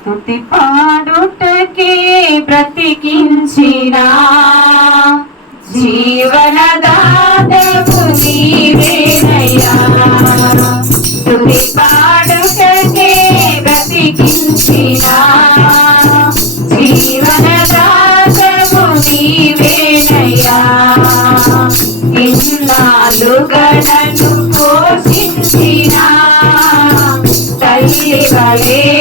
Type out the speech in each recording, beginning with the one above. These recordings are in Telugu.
స్థుతి పాడుటకే బ్రతికించినా. జీవనదాతకు నీవేనయ్యా. స్థుతి పాడుటకే బ్రతికించినా. జీవనదాతకు నీవేనయ్యా. ఇన్నాళ్ళు తల్లి వలే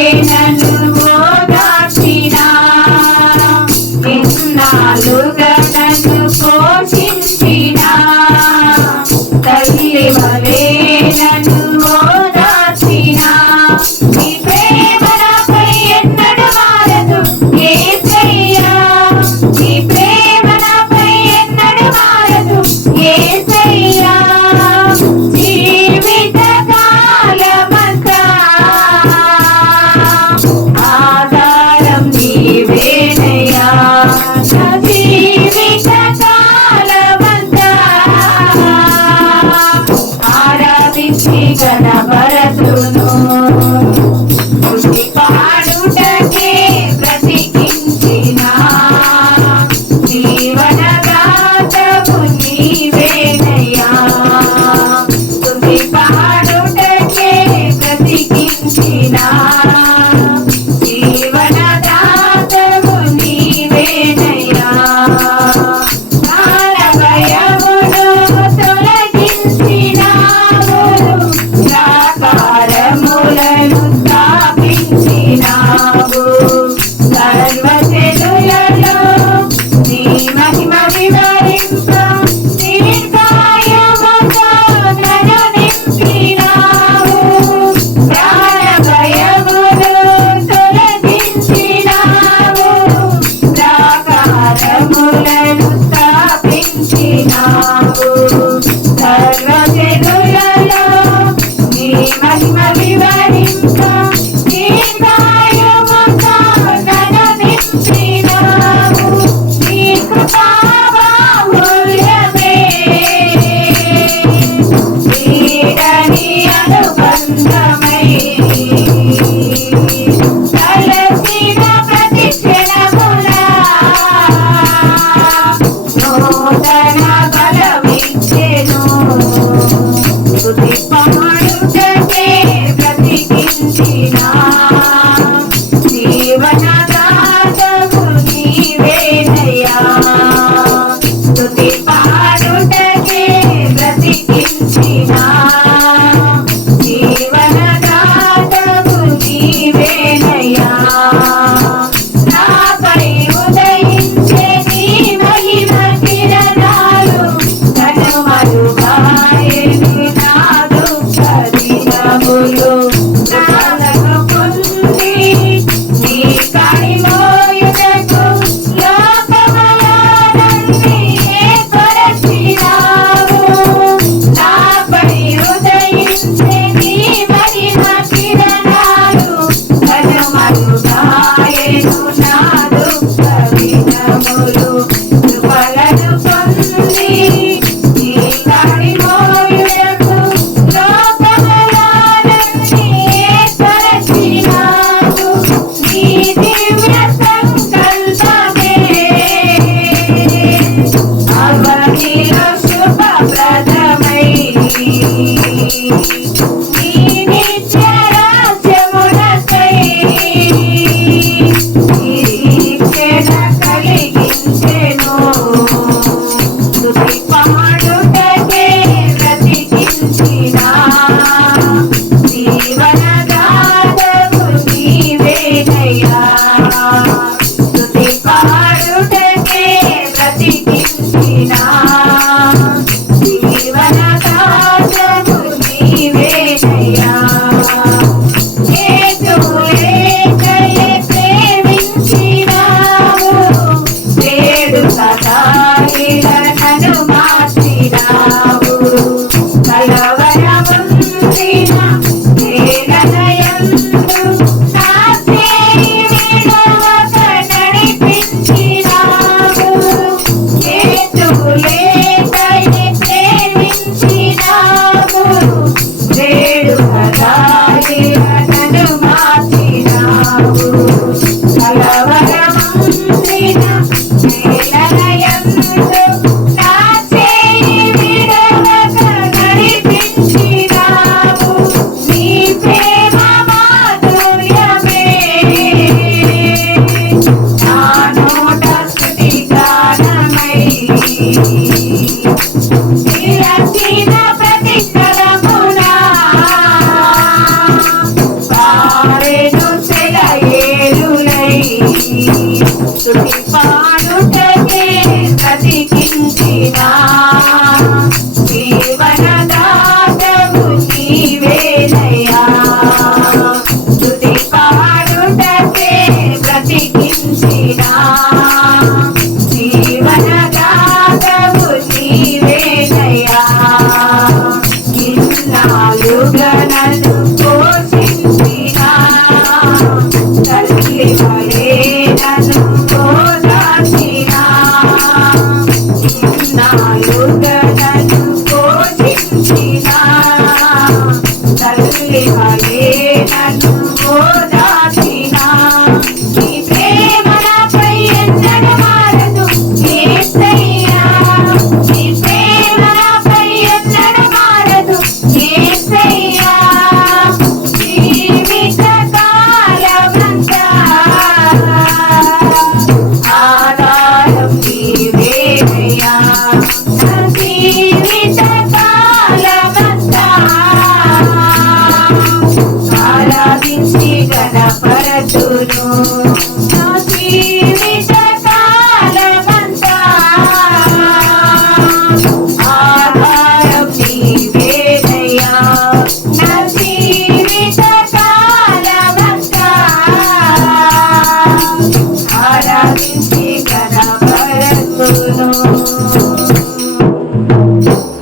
కీర్తించి కనపరచును నా జీవిత కాలమంతా ఆధారం నీవేదయ్యా నా జీవిత కాలమంతా ఆరాధించి కనపరచును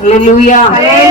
Hallelujah. Hallelujah.